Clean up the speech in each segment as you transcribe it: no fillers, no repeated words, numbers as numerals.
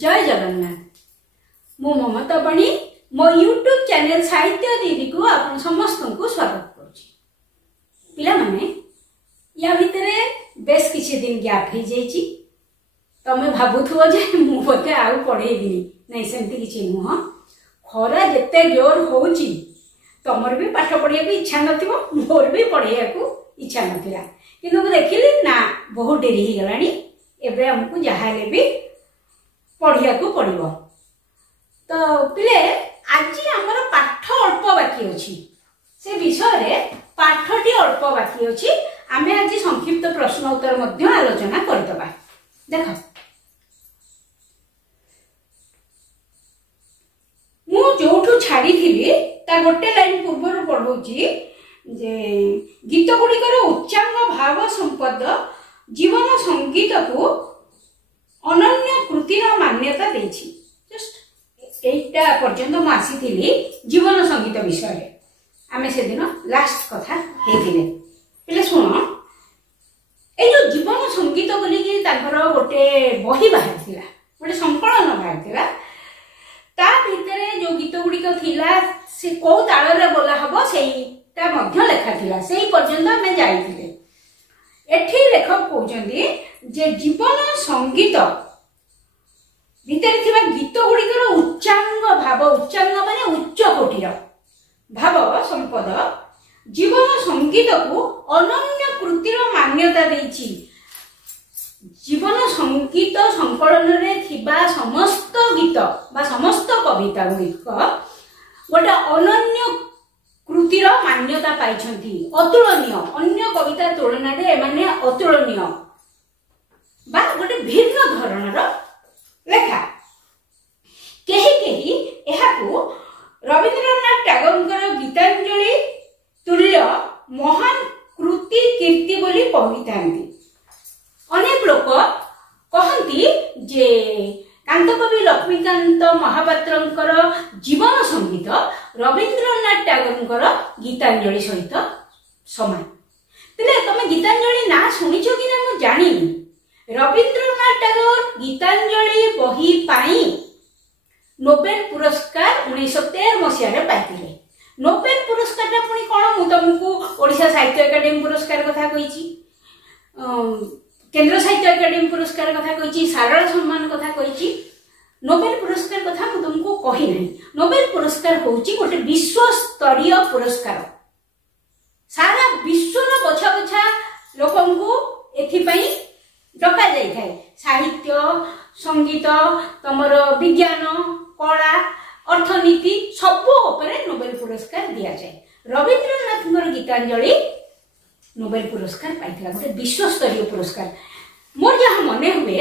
जय जगन्नाथ। मु ममता बणी मो यूट्यूब चैनल साहित्य दीदी को आप समस्त को स्वागत करुच्ची। पिला माने या भितरे बेस किछि दिन गैप हो जाइछि। तमे भाबुथुओ जे मु बोते आउ पढेइबिनी नै, सेमति किछि नुह। खरा जेते जोर होउची तमर भी पाठ पढ़िया को इच्छा नथिबो, मोर भी पढ़िया को इच्छा नथिला, किंतु देखिली ना बहुत डेरी ही गलानी। एबे हमकु जहाले भी पढ़िया को पड़िबो। तो पिले आज हमर पाठ अल्प बाकी अछि, से विषय रे पाठटी अल्प बाकी अछि। आमे आज संक्षिप्त प्रश्न उत्तर मध्य आलोचना करतबा। देखो मु जोठू छाड़ी थिली ता गोटे लाइन पूर्व पढ़ौची जे गीत गुड़िकर उच्चांग भाव संपद जीवन संगीत को अनन्य कृतिर मान्यता देछि। जस्ट एटा पर्यंत मु आसीथिली जीवन संगीत विषय रे। आमे से दिन लास्ट कथा हेथिले पहिले सुनो। ए जो जीवन संगीत बोली कि ताकर गोटे बही बाहरथिला, गोटे संकलन बाहरथिला। ता भितरे जो गीत गुड़िक थिला से को ताल रे बोला हबो सेईटा मध्य लेखा थिला। सेई पर्यंत आमे जाईथिले। एठी लेखक कहउचंदी जे जीवन संगीत भितर थिबा गीत गुड़िकर उच्चांग भाव, उच्चांग माने उच्च कोटिर भाव संपद जीवन संगीत को अनन्य कृतिर मान्यता देछि। जीवन संगीत संकलन रे थिबा समस्त गीत बा समस्त कविता गुड़िक गोटे अनन्य कृतिर मान्यता पाइछंती। अतुलनीय, अन्य कविता तुलना रे माने अतुलनीय बा गोटे भिन्न धरणर लेखा। केही केही एहाकू रविंद्रनाथ टैगोरଙ୍କର गीतांजलि तुल्य महान कृति कीर्ति बोली कहिथांती। अनेक लोक कहती जे कांतकवि लक्ष्मीकांत महापात्रଙ୍କର जीवन संगीत रविंद्रनाथ टैगोरଙ୍କର गीतांजलि सहित समान। तेले तमे गीतांजलि ना सुनिछो कि ना मु जानिनी। रविंद्रनाथ टैगोर गीतांजलि बही पाई नोबेल पुरस्कार 1913 मसिया रे पाइथिले। नोबेल पुरस्कार ता पुनी कोन मु तुमको ओडिशा साहित्य एकेडमी पुरस्कार कथा कहिछि, केंद्र साहित्य एकेडमी पुरस्कार कथा कहिछि, सारल सम्मान कथा कहिछि। नोबेल पुरस्कार कथा मु तुमको कहि नै। नोबेल पुरस्कार होउछि गोटे विश्व स्तरीय पुरस्कार। सारा विश्व रो बछा बछा लोकंको एथि पई डका जाई थाए। साहित्य, संगीत, तमर विज्ञान, कला, अर्थनीति सब उपरे नोबेल पुरस्कार दिया जाए। रविंद्रनाथ गीतांजलि नोबेल पुरस्कार पाइथिला, गोटे विश्व स्तरीय पुरस्कार। मोर जहाँ मने हुए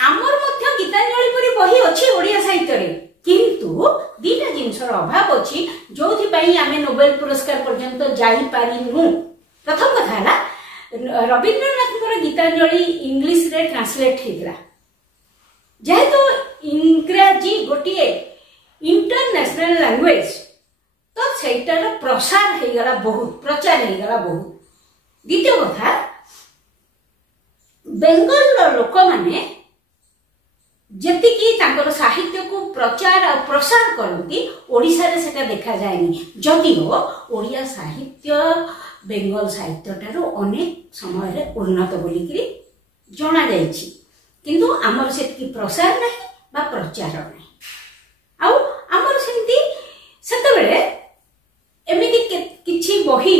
आमर मध्य गीतांजलि परी बही अछि ओडिया साहित्य रे, किंतु दीटा जिनसर अभाव अछि जोथि पई आमे नोबेल पुरस्कार पर्यंत जाई पारिनु। प्रथम कथा हला रविंद्रनाथ गीतांजलि इंग्लिश रे ट्रांसलेट हेतिला। जेहेतु इंग्रजी गोटे इंटरनेशनल लैंग्वेज तो सेटार प्रसार हे गला बहुत, प्रचार हे गला बहुत। द्वितीय कथा बेंगल लोक माने जतिकी तांकर साहित्य को प्रचार और प्रसार करती ओडिसा रे सेटा देखा जायनी। जदि हो ओडिया साहित्य बेंगल साहित्य टारो अनेक समय रे उन्नत बोली करी जणा जायछि, किंतु आमर सेति प्रसार नाही बा प्रचार नाही। आउ आमर सेति सेते बेले एमिति किछि बही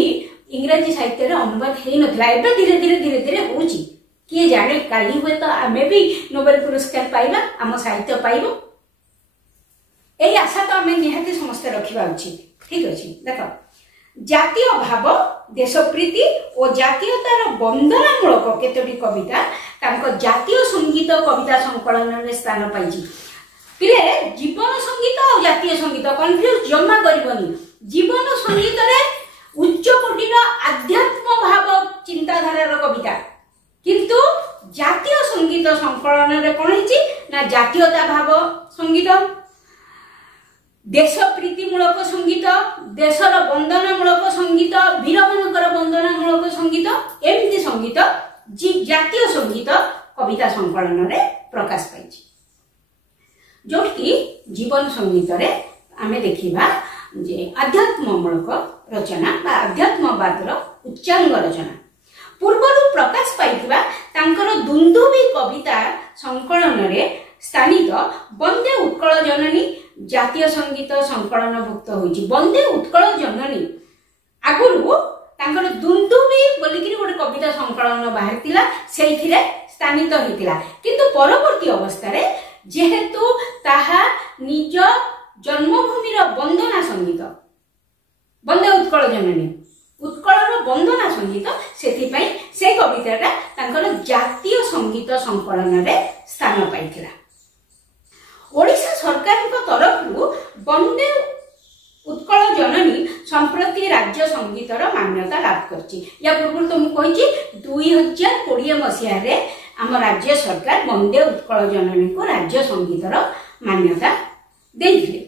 इंग्रजी साहित्य रे अनुवाद हेइ नथला। एबे धीरे धीरे धीरे धीरे होउछि। किए जाने काली हुए तो आमे भी नोबेल पुरस्कार पाइबा, आम साहित्य पाइबो। एई आशा तो आमे निहाती समस्त रखिबा उचित। ठीक अछि। देखो जातीय भाव, देशप्रीति और जातीयतार वंदनामूलक केतोटी कविता तांको जातीय संगीत कविता संकलन रे स्थान पाइछि। पिले जीवन संगीत और जातीय संगीत कन्फ्यूज जमा करबनी। जीवन संगीत रे उच्च कोटिर आध्यात्म भाव चिंताधारार कविता, किंतु जातीय संगीत संकलन रे कोन हिची ना जातीयता भाव संगीत, देश प्रीतिमूलक संगीत, देशर वंदनामूलक संगीत, वीरमानकर वंदनामूलक संगीत, एमती संगीत जातीय संगीत कविता संकलन रे प्रकाश पाइछि। जोटि जीवन संगीत रे आमे देखिबा जे अध्यात्ममूलक रचना बा अध्यात्मवाद उच्चांग रचना पूर्वरु प्रकाश पाइथिबा तांकर दुंदुबी कविता संकलन रे स्थानित वंदे उत्कल जननी जातीय संगीत संकलनभुक्त होइछि। वंदे उत्कल जननी आगुरु तांकर दुंदुबी बोलिकिरी गोटे कविता संकलन बाहरतिला सेइथिरे स्थानित होइतिला, किंतु परवर्ती अवस्था रे जेहेतु ताहा निज जन्मभूमि वंदना संगीत वंदे उत्कल जननी उत्कलर वंदना संगीत सेथिपई से कविताटा तांकर जातीय संगीत संकलन रे स्थान पाइथिला। ओडिशा सरकार तरफ वंदे उत्कल जननी संप्रति राज्य संगीतर मान्यता लाभ करछि। या पूर्व तो मु कहिछि 2020 मसिया रे आम राज्य सरकार वंदे उत्कल जननी को राज्य संगीतर मान्यता देइथिले।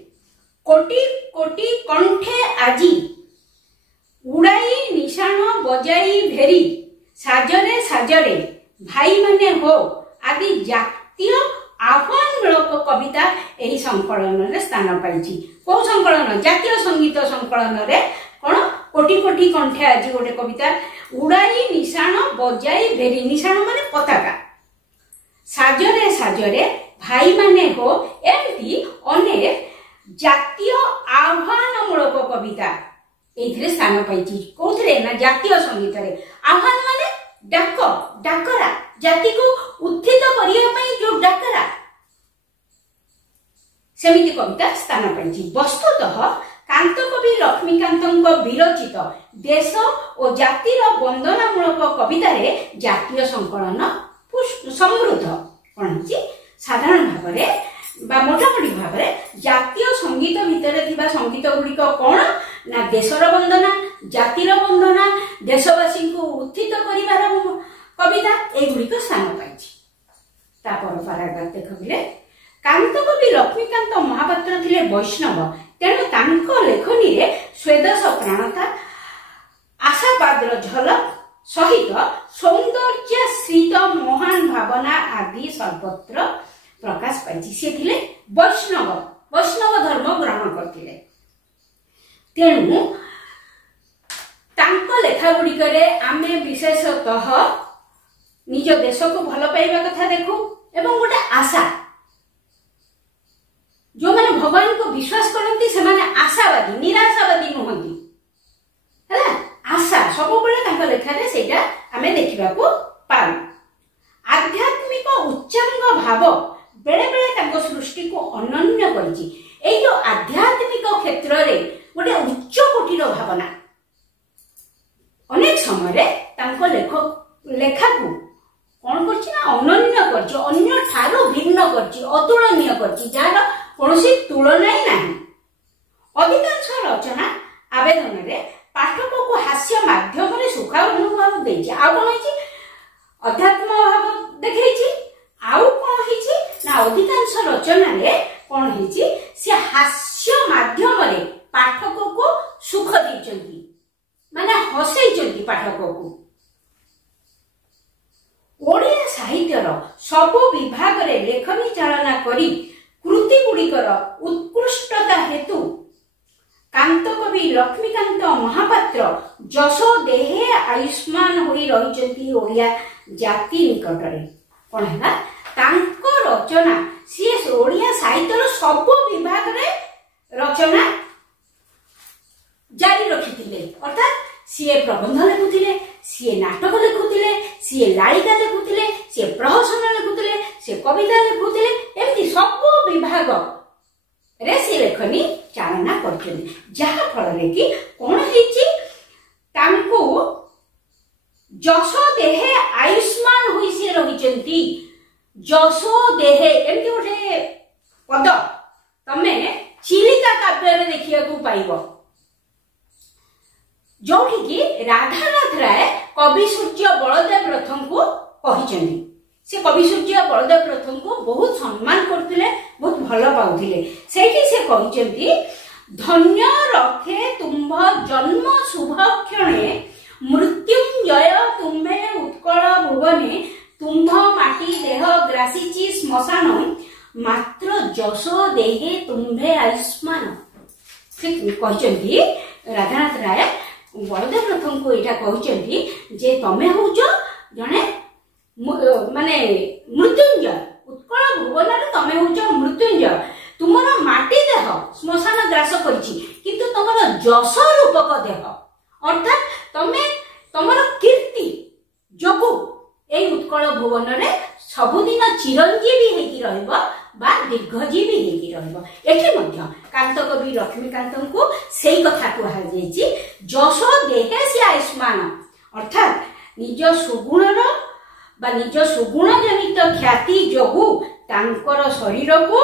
कोटि कोटि कंठे आजी उड़ाई निशान बजाई भेरी साजरे साजरे भाई माने हो आदि जातीय आह्वानमूलक कविता एही संकलन रे स्थान पाइछि। को संकलन जातीय संगीत संकलन रे कोन कोटि कोटि कंठे आजी गोटे कविता उड़ाई निशान बजाई भेरी निशान माने पताका साजरे साजरे भाई माने हो एमती अनेक जातीय आह्वानमूलक कविता एथिरे स्थान पाइछि। कोथरे ना जातीय संगीत रे आह्वान माने डाक डाकरा जाति को उत्थित करिया पई जो डाकरा सेमिति कविता स्थान पाइछि। वस्तुतः कांत कवि लक्ष्मीकांतଙ୍କ विरचित देश और जातिर वंदनामूलक कविता रे जातीय संकलन समृद्ध कोनछि साधारण भाबरे बा मोटामोटी भाबरे जातीय संगीत भितरे थिबा संगीत गुड़िक कोन ना देशर वंदना जातिर वंदना देशवासी को उत्थित करिवार कविता ए गुड़िक स्थान पाइछि। तापर पैराग्राफ देखबिले कांत कवि लक्ष्मीकांत महापात्र थिले वैष्णव तेणु तांको लेखनी रे स्वेदश प्राणता आशावादर झलक सहित सौंदर्य श्रित महान भावना आदि सर्वत्र प्रकाश पाइछि। से थिले वैष्णव वैष्णव धर्म ग्रहण करथिले तेणु तांको लेखा गुड़िकरे आमे विशेषतः निज देश को भल पाइबा कथा देखू एवं गोटे आशा जो माने भगवान को विश्वास करती से माने आशावादी निराशावादी नुहंती हैला आशा सब बेले तांको लेखा रे सेटा आमे देखिबा को पाउ। आध्यात्मिक उच्चांग भाव बेले बेले तांको सृष्टि को अनन्य करछि। एई जो आध्यात्मिक क्षेत्र रे गोटे उच्च कोटिर भावना अनेक समय रे तांको लेखा को कोन करछि ना अनन्य करछि अन्य ठारो भिन्न करछि अतुलनीय करछि जार कोनोसी तुलना ही नाही। अधिकांश रचना आवेदन रे पाठक को हास्य माध्यम रे सुखानुभव देछि आ कोन हिछि अध्यात्म भाव देखैछि आउ कोन हिछि ना अधिकांश रचना रे कोन हिछि से हास्य माध्यम रे पाठक को सुख दैछन्ति माने हसैछन्ति पाठक को। ओडिया साहित्यर सब विभाग रे लेखनी चालना करी कृति गुड़िकर उत्कृष्टता हेतु कांत कवि लक्ष्मीकांत महापात्र जश देहे आयुष्मान होई रहिचंती ओडिया जाति निकटरे कोन हैला तांको रचना सी ओडिया साहित्यर सब विभाग रे रचना जारी रखिथिले अर्थात सीए प्रबंध लिखुथिले सीए नाटक लिखुथिले सीए लाइका लिखुथिले सीए प्रहसन लिखुथिले से कविता लिखुथिले एमती सब विभाग रे से लेखनी चालना करथिले जहा फल रे कि कोन हिची तांको जश देहे आयुष्मान होई से रहिचंती जश देहे एमती गोटे पद तमे चिलिका काव्य रे देखिया को पाइबो जोठी कि राधानाथ राय कवि सूर्य बलदेव रथन को कहिचंदी। से कवि सूर्य बलदेव रथन को बहुत सम्मान करथिले बहुत भल पाउथिले सेठी से कहिचंदी धन्य रखे तुम्भ जन्म शुभ क्षणे मृत्युंजय तुम्भे उत्कल भुवने तुम्भ माटी देह ग्रासीची श्मशान ମାତ୍ର ଯଶ ଦେହେ ତୁମ୍ଭେ ଆୟୁଷ୍ମାନ। ସେ କହିଛନ୍ତି ରାଧାନାଥ ରାୟ ବଳଦେବ ରଥଙ୍କୁ ଏଇଟା କହିଛନ୍ତି ଯେ ତମେ ହଉଛ ଜଣେ ମାନେ ମୃତ୍ୟୁଞ୍ଜୟ, ଉତ୍କଳ ଭୁବନରେ ତମେ ହଉଛ ମୃତ୍ୟୁଞ୍ଜୟ। ତୁମର ମାଟି ଦେହ ଶ୍ମଶାନ ଗ୍ରାସ କରିଛି, କିନ୍ତୁ ତମର ଯଶ ରୂପକ ଦେହ ଅର୍ଥାତ୍ ତମେ ତମର କୀର୍ତ୍ତି ଯୋଗୁ এই উৎকଳ ভুবନରେ ସବୁଦିନ ଚିରଞ୍ଜୀବୀ ହେଇକି ରହିବ ବା ଦୀର୍ଘଜୀବୀ ହେଇକି ରହିବ। ଏଠି ମଧ୍ୟ କାନ୍ତ କବି ଲକ୍ଷ୍ମୀକାନ୍ତଙ୍କୁ ସେଇ କଥା କୁହାଯାଇଛି, ଯଶ ଦେହେ ସେ ଆୟୁଷ୍ମାନ, ଅର୍ଥାତ୍ ନିଜ ସୁଗୁଣର ବା ନିଜ ସୁଗୁଣ ଜନିତ ଖ୍ୟାତି ଯୋଗୁ ତାଙ୍କର ଶରୀରକୁ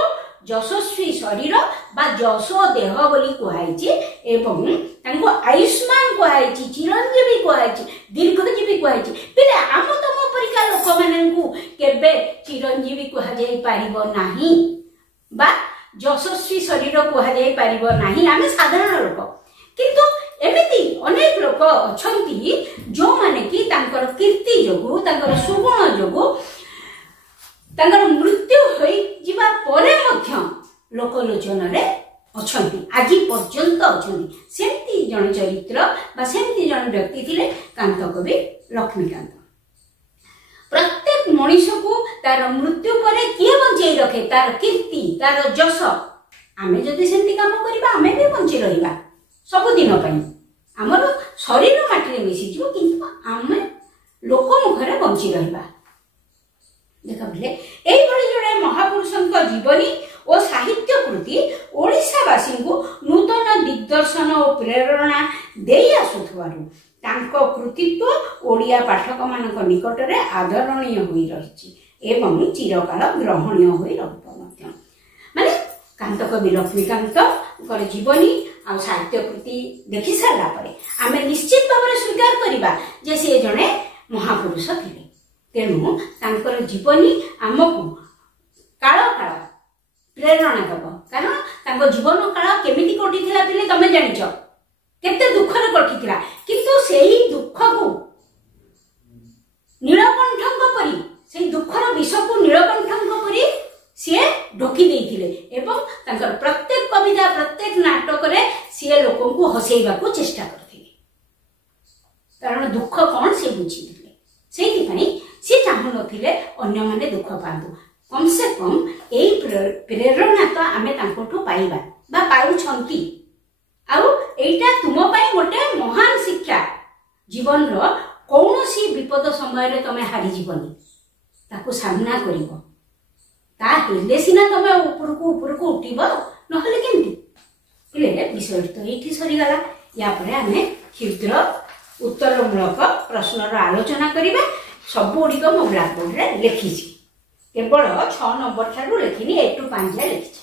ଯଶସ୍ୱୀ ଶରୀର ବା ଯଶ ଦେହ ବୋଲି କୁହାଯାଇଛି ଏବଂ ତାଙ୍କୁ ଆୟୁଷ୍ମାନ କୁହାଯାଇଛି, ଚିରଞ୍ଜୀବୀ କୁହାଯାଇଛି, ଦୀର୍ଘଜୀବୀ କୁହାଯାଇଛି। ପିଲେ ଆମ ତମ ପରିକା ଲୋକମାନଙ୍କୁ କେବେ ଚିରଞ୍ଜୀବୀ କୁହାଯାଇ ପାରିବ ନାହିଁ ବା ଯଶସ୍ୱୀ ଶରୀର କୁହାଯାଇ ପାରିବ ନାହିଁ, ଆମେ ସାଧାରଣ ଲୋକ। କିନ୍ତୁ ଏମିତି ଅନେକ ଲୋକ ଅଛନ୍ତି ଯୋଉମାନେ କି ତାଙ୍କର କୀର୍ତ୍ତି ଯୋଗୁ ତାଙ୍କର ସୁଗୁଣ ଯୋଗୁ ତାଙ୍କର ମୃତ୍ୟୁ ହୋଇଯିବା ପରେ ମଧ୍ୟ ଲୋକଲୋଚନରେ ଅଛନ୍ତି, ଆଜି ପର୍ଯ୍ୟନ୍ତ ଅଛନ୍ତି। ସେମିତି ଜଣେ ଚରିତ୍ର ବା ସେମିତି ଜଣେ ବ୍ୟକ୍ତି ଥିଲେ କାନ୍ତ କବି ଲକ୍ଷ୍ମୀକାନ୍ତ। ପ୍ରତ୍ୟେକ ମଣିଷକୁ ତାର ମୃତ୍ୟୁ ପରେ କିଏ ବଞ୍ଚେଇ ରଖେ? ତାର କୀର୍ତ୍ତି, ତାର ଯଶ। ଆମେ ଯଦି ସେମିତି କାମ କରିବା ଆମେ ବି ବଞ୍ଚି ରହିବା ସବୁଦିନ ପାଇଁ। ଆମର ଶରୀର ମାଟିରେ ମିଶିଯିବ କିନ୍ତୁ ଆମେ ଲୋକ ମୁଖରେ ବଞ୍ଚି ରହିବା। ଦେଖ ପିଲେ, এইଭଳି ଜଣେ ମହାପୁରୁଷଙ୍କ ଜୀବନୀ ଓ ସାହିତ୍ୟ କୃତି ଓଡ଼ିଶାବାସୀଙ୍କୁ ନୂତନ ଦିଗ୍ଦର୍ଶନ ଓ ପ୍ରେରଣା ଦେଇ ଆସୁଥିବାରୁ ତାଙ୍କ କୃତିତ୍ୱ ଓଡ଼ିଆ ପାଠକମାନଙ୍କ ନିକଟରେ ଆଦରଣୀୟ ହୋଇ ରହିଛି ଏବଂ ଚିରକାଳ ଗ୍ରହଣୀୟ ହୋଇ ରହିବ ମଧ୍ୟ। ମାନେ କାନ୍ତ କବି ଲକ୍ଷ୍ମୀକାନ୍ତଙ୍କର ଜୀବନୀ ଆଉ ସାହିତ୍ୟ କୃତି ଦେଖି ସାରିଲା ପରେ ଆମେ ନିଶ୍ଚିତ ଭାବରେ ସ୍ୱୀକାର କରିବା ଯେ ସେ ଜଣେ ମହାପୁରୁଷ ଥିଲେ। ତେଣୁ ତାଙ୍କର ଜୀବନୀ ଆମକୁ କାଳ କାଳ ପ୍ରେରଣା ଦବ, କାରଣ ତାଙ୍କ ଜୀବନ କାଳ କେମିତି କଟିଥିଲା ପିଲେ ତମେ ଜାଣିଛ, କେତେ ଦୁଃଖରେ କଟିଥିଲା। କିନ୍ତୁ ସେଇ ଦୁଃଖକୁ ନୀଳକଣ୍ଠଙ୍କ ପରି, ସେଇ ଦୁଃଖର ବିଷକୁ ନୀଳକଣ୍ଠଙ୍କ ପରି ସିଏ ଢୋକି ଦେଇଥିଲେ ଏବଂ ତାଙ୍କର ପ୍ରତ୍ୟେକ କବିତା ପ୍ରତ୍ୟେକ ନାଟକରେ ସିଏ ଲୋକଙ୍କୁ ହସେଇବାକୁ ଚେଷ୍ଟା କରିଥିଲେ, କାରଣ ଦୁଃଖ କଣ ସେ ବୁଝିଥିଲେ। ସେଇଥିପାଇଁ ସେ ଚାହୁଁନଥିଲେ ଅନ୍ୟମାନେ ଦୁଃଖ ପାଆନ୍ତୁ। କମ୍ ସେ କମ୍ ଏଇ ପ୍ରେରଣା ତ ଆମେ ତାଙ୍କଠୁ ପାଇବା ବା ପାଉଛନ୍ତି। ଆଉ ଏଇଟା ତୁମ ପାଇଁ ଗୋଟେ ମହାନ ଶିକ୍ଷା। ଜୀବନର କୌଣସି ବିପଦ ସମୟରେ ତମେ ହାରିଯିବନି, ତାକୁ ସାମ୍ନା କରିବ। ତା ହେଲେ ସିନା ତମେ ଉପରକୁ ଉପରକୁ ଉଠିବ, ନହେଲେ କେମିତି? ପିଲେ ବିଷୟ ତ ଏଇଠି ସରିଗଲା। ୟା ପରେ ଆମେ କ୍ଷୁଦ୍ର ଉତ୍ତରମୂଳକ ପ୍ରଶ୍ନର ଆଲୋଚନା କରିବା। ସବୁଗୁଡ଼ିକ ମୁଁ ବ୍ଲାକବୋର୍ଡରେ ଲେଖିଛି, କେବଳ 6 ନମ୍ବର ଠାରୁ ଲେଖିନି, 1 ରୁ 5 ଯାଏ ଲେଖିଛି।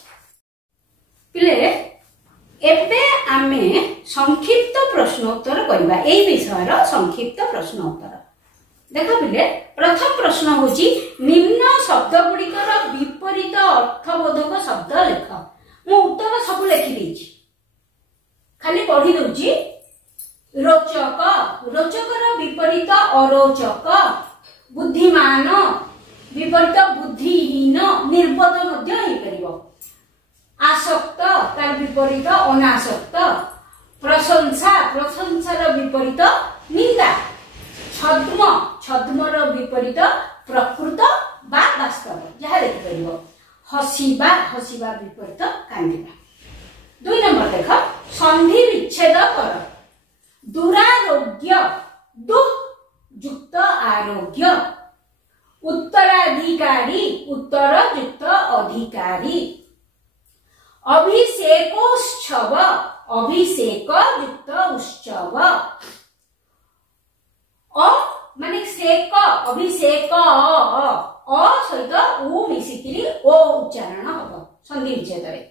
ପିଲେ ଏବେ ଆମେ ସଂକ୍ଷିପ୍ତ ପ୍ରଶ୍ନ ଉତ୍ତର କରିବା, ଏଇ ବିଷୟର ସଂକ୍ଷିପ୍ତ ପ୍ରଶ୍ନ ଉତ୍ତର। ଦେଖ ପିଲେ, ପ୍ରଥମ ପ୍ରଶ୍ନ ହେଉଛି ନିମ୍ନ ଶବ୍ଦ ଗୁଡ଼ିକର ବିପରୀତ ଅର୍ଥବୋଧକ ଶବ୍ଦ ଲେଖ। ମୁଁ ଉତ୍ତର ସବୁ ଲେଖିଦେଇଛି, ଖାଲି ପଢି ଦଉଛି। ରୋଚକ, ରୋଚକର ବିପରୀତ ଅରୋଚକ। ବୁଦ୍ଧିମାନ ବିପରୀତ ବୁଦ୍ଧିହୀନ, ନିର୍ବୋଧ ମଧ୍ୟ ହେଇପାରିବ। ଆସକ୍ତ ତାର ବିପରୀତ ଅନାସକ୍ତ। ପ୍ରଶଂସା, ପ୍ରଶଂସାର ବିପରୀତ ନିନ୍ଦା। ଛଦ୍ମ, ଛଦ୍ମର ବିପରୀତ ପ୍ରକୃତ ବା ବାସ୍ତବ, ଯାହା ଲେଖିପାରିବ। ହସିବା, ହସିବା ବିପରୀତ କାନ୍ଦିବା। 2 ନମ୍ବର ଦେଖ, ସନ୍ଧି ବିଚ୍ଛେଦ କର। ଦୁରାରୋଗ୍ୟ, ଦୁଃ ଯୁକ୍ତ ଆରୋଗ୍ୟ। उत्तराधिकारी, उत्तर युक्त अधिकारी। अभिषेकोत्सव, अभिषेक युक्त उत्सव। अ माने सेक, अभिषेक अ सहित उ मिसिकिरी ओ उच्चारण हबो संधि विच्छेद रे।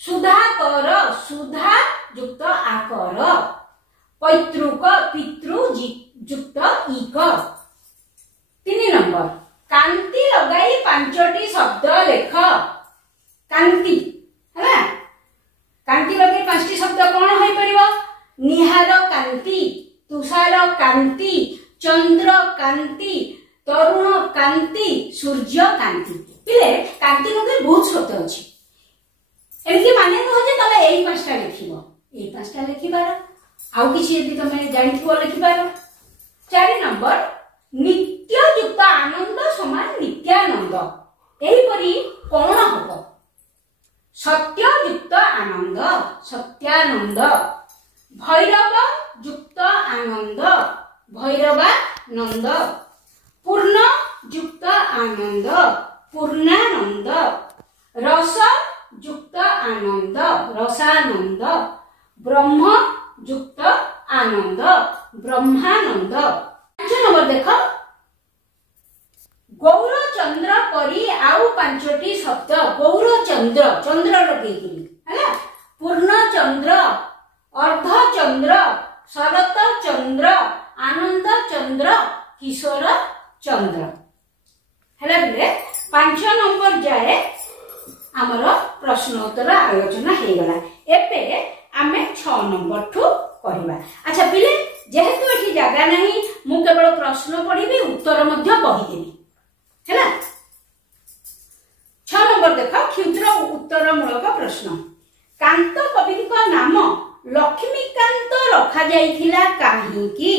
सुधाकर, सुधा युक्त आकर। पैतृक, पितृ युक्त इक। 3 नंबर, कांति लगाई 5टी शब्द लेख। कांति है, कांति लगाई 5टी शब्द कौन हो परिबो? निहार कांति, तुषार कांति, चंद्र कांति, तरुण कांति, सूर्य कांति। पिले शांति नगर बहुत शब्द अच्छी एमती माने नुह जे तमे एई पांचटा लिखिबो एई पांचटा लिखिबार आउ किछि यदि तमे जानिथिबो लिखिबार 4 नंबर नित्य युक्त आनंद समान नित्यानंद एही परी कोन हबो सत्य युक्त आनंद सत्यानंद भैरव युक्त आनंद भैरवानंद पूर्ण युक्त आनंद पूर्णानंद रस युक्त आनंद रसानंद ब्रह्म युक्त आनंद ब्रह्मानंद। 5 नंबर देख गौरचंद्र परी आउ 5टी शब्द गौरचंद्र चंद्र लगेगी है पूर्णचंद्र अर्धचंद्र शरत चंद्र आनंद चंद्र किशोर चंद्र है 5 नंबर जाए आमर प्रश्न उत्तर आलोचना हो गला। एबे आमे 6 नंबर ठू कहबा। अच्छा पिले जेहेतु एठी जगह नहीं मु केवल प्रश्न पढ़ी उत्तर मध्य कहिदेबी हैला। 6 नंबर देखो क्षुद्र उत्तर मूलक प्रश्न कांत कवि नाम लक्ष्मीकांत रखा जाइथिला काहीकि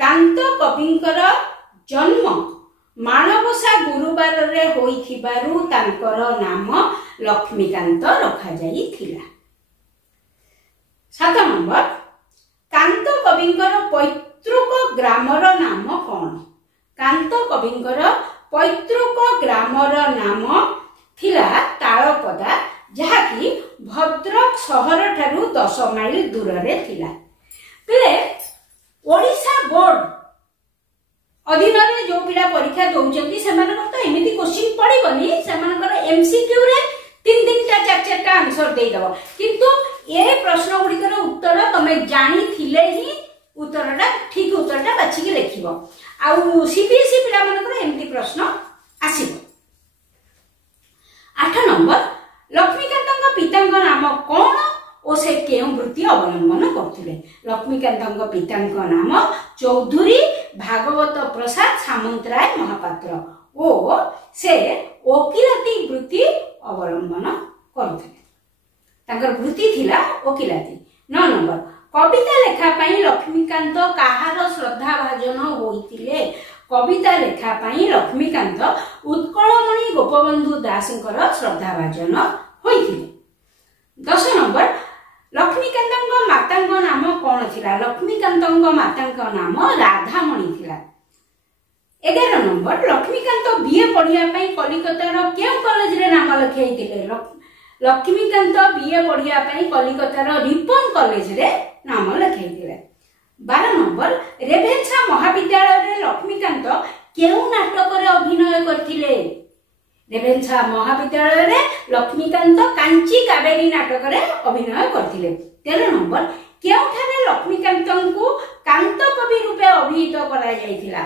कांत कविंकर जन्म माणवसा गुरुवार रे होइथिबारु तांकर नाम लक्ष्मीकांत रखा जाइथिला। 7 नंबर कांत कविंकर पैतृक ग्रामर नाम कौन कांत कविंकर पैतृक ग्रामर नाम थिला तालपदा जहाकी भद्रक सहर ठारू 10 माइल दूर रे थिला। पिले ओडिशा बोर्ड अधीन रे जो पिला परीक्षा दउचंती सेमानकर तो एमिति क्वेश्चन पड़िबनी सेमानकर एमसीक्यू रे 3-3टा 4-4टा आंसर देई दबो किंतु ए प्रश्न गुड़िकर उत्तर तमे जानी थिले ही उत्तरटा ठीक उत्तरटा बाछि के लिखिबो आउ सीबीएसई पिला मानकर एमिति प्रश्न आसीबो। 8 नंबर लक्ष्मीकांतଙ୍କ पिताଙ୍କ नाम कोन ओ से केउ वृत्ति अवलंबन करथिले लक्ष्मीकांतଙ୍କ पिताଙ୍କ नाम चौधरी भागवत प्रसाद सामंतराय महापात्र ओ से वकिलाती वृत्ति अवलंबन करथिले तांकर वृत्ति थिला वकिलाती। 9 नंबर कविता लेखा पई लक्ष्मीकांत काहार श्रद्धा भाजन होइतिले कविता लेखा पई लक्ष्मीकांत उत्कलमणि गोपबंधु दासंकर श्रद्धा भाजन होइतिले। 10 नंबर लक्ष्मीकांतଙ୍କ माताଙ୍କ नाम कोन थिला लक्ष्मीकांतଙ୍କ माताଙ୍କ नाम राधामणि थिला। 11 नंबर लक्ष्मीकांत बीए पढ़िया पई कलिकतार केउ कॉलेज रे नाम लिखाइतिले लक्ष्मीकांत बीए पढ़िया पई कलिकतार रिपन कॉलेज रे नाम लिखाइतिले। 12 नंबर रेभेन्सा महाविद्यालय रे लक्ष्मीकांत केउ नाटक रे अभिनय करथिले रेभेन्सा महाविद्यालय रे लक्ष्मीकांत कांची कावेरी नाटक रे अभिनय करथिले। 13 नंबर केउठारे लक्ष्मीकांतଙ୍କୁ कांत कवि रूपे अभिहित करा जायतिला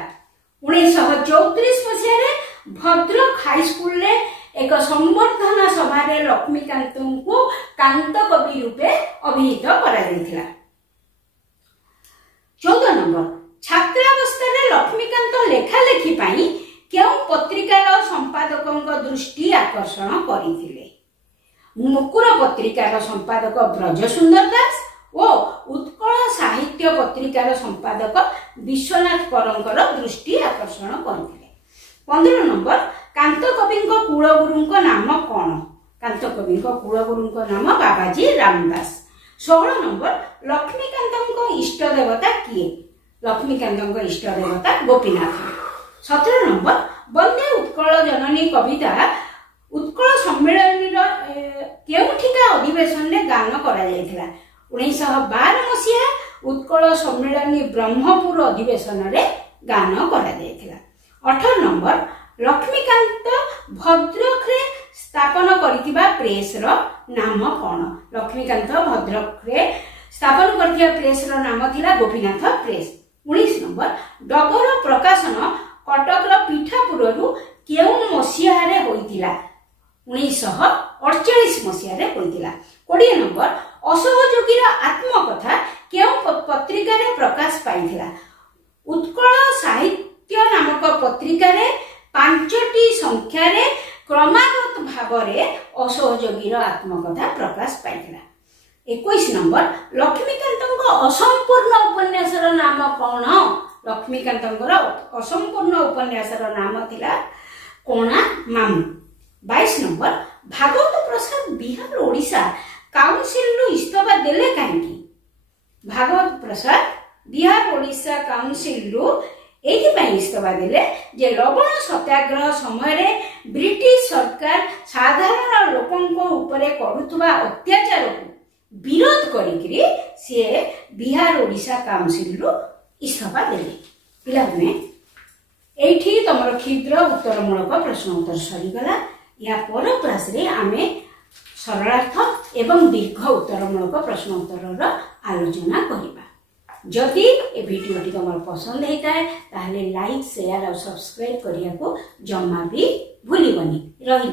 1934 मसिया रे भद्रक हाई स्कूल रे एक संवर्धना सभा रे लक्ष्मीकांतଙ୍କୁ कांत कवि रूपे अभिहित करा जायतिला। 14 नंबर छात्रावस्था रे लक्ष्मीकांत लेखा लेखि पई केउ पत्रिकार संपादकଙ୍କ दृष्टि आकर्षण करिथिले मुकुर पत्रिकार संपादक ब्रज सुंदर दास ओ उत्कल साहित्य पत्रिकार संपादक विश्वनाथ करंकर दृष्टि आकर्षण करिथिले। 15 नंबर कांत कविଙ୍କ कुलगुरुଙ୍କ नाम कोन कांत कविଙ୍କ कुलगुरुଙ୍କ नाम बाबाजी रामदास। 16 नंबर लक्ष्मीकांतଙ୍କ इष्ट देवता किए लक्ष्मीकांतଙ୍କ इष्ट देवता गोपीनाथ। 17 नंबर वंदे उत्कल जननी कविता उत्कल सम्मेलन केउठिका अधिवेशन रे गान करा जायतिला 1912 मसिया उत्कल सम्मेलन ब्रह्मपुर अधिवेशन रे गान करा जायतिला। 18 नंबर लक्ष्मीकांत भद्रक रे स्थापन करथिबा प्रेस रो नाम कोन लक्ष्मीकांत भद्रक रे स्थापन करथिबा प्रेस रो नाम थिला गोपीनाथ प्रेस। 19 नंबर डगर प्रकाशन कटक पीठापुर केउ मसीहा रे होइतिला 1948 मसीहा रे होइतिला। 20 नंबर असहयोगी आत्मकथा केउ पत्रिका रे प्रकाश पाइथिला उत्कल साहित्य नामक पत्रिका रे 5टी संख्या रे क्रमागत भावरे असहयोगीर आत्मकथा प्रकाश पाइला। 21 नंबर लक्ष्मीकांत असंपूर्ण उपन्यासर नाम कौन? लक्ष्मीकांत असंपूर्ण उपन्यासर नाम थिला कोणा मामू। 22 नंबर भागवत प्रसाद बिहार ओडिशा काउंसिल रु इस्तीफा देले काहेकि? भागवत प्रसाद बिहार ओडिशा काउंसिल रु एथिपाई इस्तीफा देले जे लवण सत्याग्रह समय रे ब्रिटिश सरकार साधारण लोकंको उपरे करुथुवा अत्याचार को विरोध करिकरी से बिहार ओडिशा काउंसिल रु इस्तीफा देले। पिलाने एठी तमर क्षुद्र उत्तरमूलक प्रश्न उत्तर सरीगला। या पर क्लास रे आमे सरलार्थ एवं दीर्घ उत्तरमूलक प्रश्न उत्तर आलोचना करिबा। जदि ए वीडियो तुम पसंद होता है ताहले लाइक शेयर और सब्सक्राइब करिया को जमा भी भूलिबनी रही।